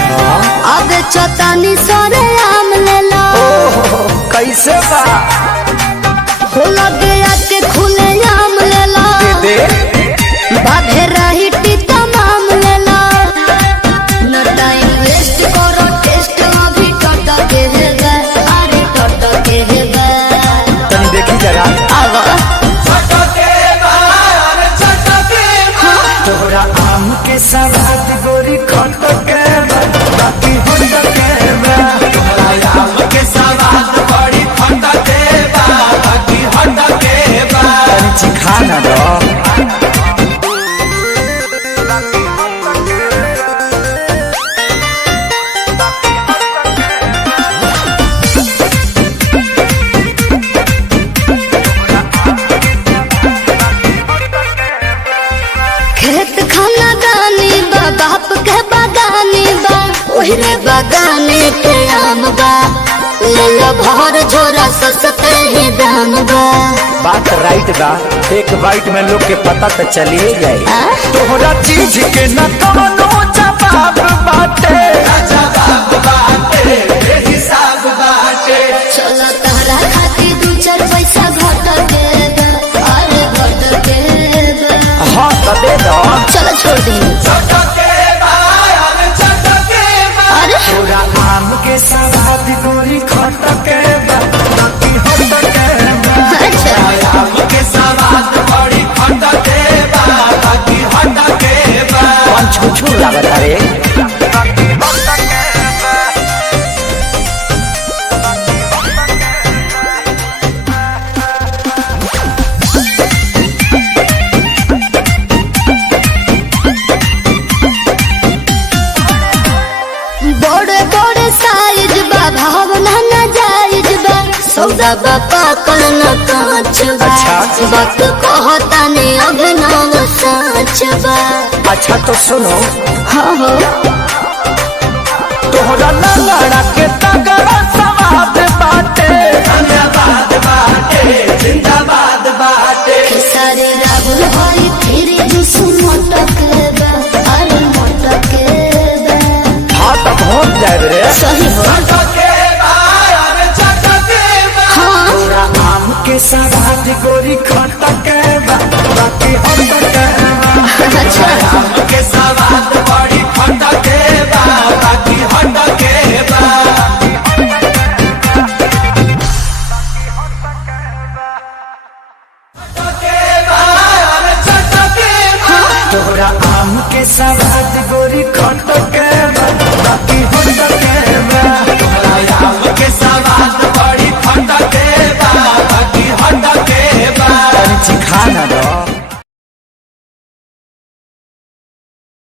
अब चतानी सरे आम ले लो। कैसे बा हो लगे आके खुले आम ले लो। दे बाधे रही टीता माम ले लो। न टाइम वेस्ट करो टेस्ट अभी टट के है गा। अरे टट के है गा। तनी देखी जरा आवा तोहरा आम के सवाद गोरी खट के बा, बाकी होट के बा। तोहरा आम के सवाद बड़ी खट के बा, बाकी होट के बा। तनी चिखा ना दो खेत खाना दानी बा बाप के बागानी बा। ओहरे बागाने के आम बा। ले लो भर झोरा सस्ते ही दाम बा। बात राइट बा, एक बाइट में लोग के पता तो चलिए जाए। तोहरा चीज के न कवनो जवाब बाटे, जवाब बाटे, हिसाब बाटे। चलो तहरा खाती दू चार पैसा घट के बा। अरे घट के बा। हाँ तो दे दो चलो छोड़ दी। अरे तोरा आम के सवाद गोरी खट के बा, बाकी होट के बा। अच्छा आम के सवाद बड़ी खट के बा, बाकी होट के बा। कौन छुछू लागत रे बड़े बड़े साइज बा भावना न जायज बा। सौदा बा पाकल न कांच बा। अच्छा। वक्त कहता ने अभिनव साच बा। अच्छा तो सुनो हाँ हो तोहरा लड़ा के तगड़ा सवाद बाटे, धन्यवाद बाटे, जिंदाबाद बाटे। सारे राहुल भाई फिर जुसु मोटक बा। अरे मोटक बा। हाँ तब हो जाए रे सही हो हाँ तोरा आम के सवाद गोरी खट के बा, बाकी होट के बा। अच्छा आम के सवाद बड़ी खट के बा, बाकी होट के बा। तोहरा आम के सवाद गोरी खट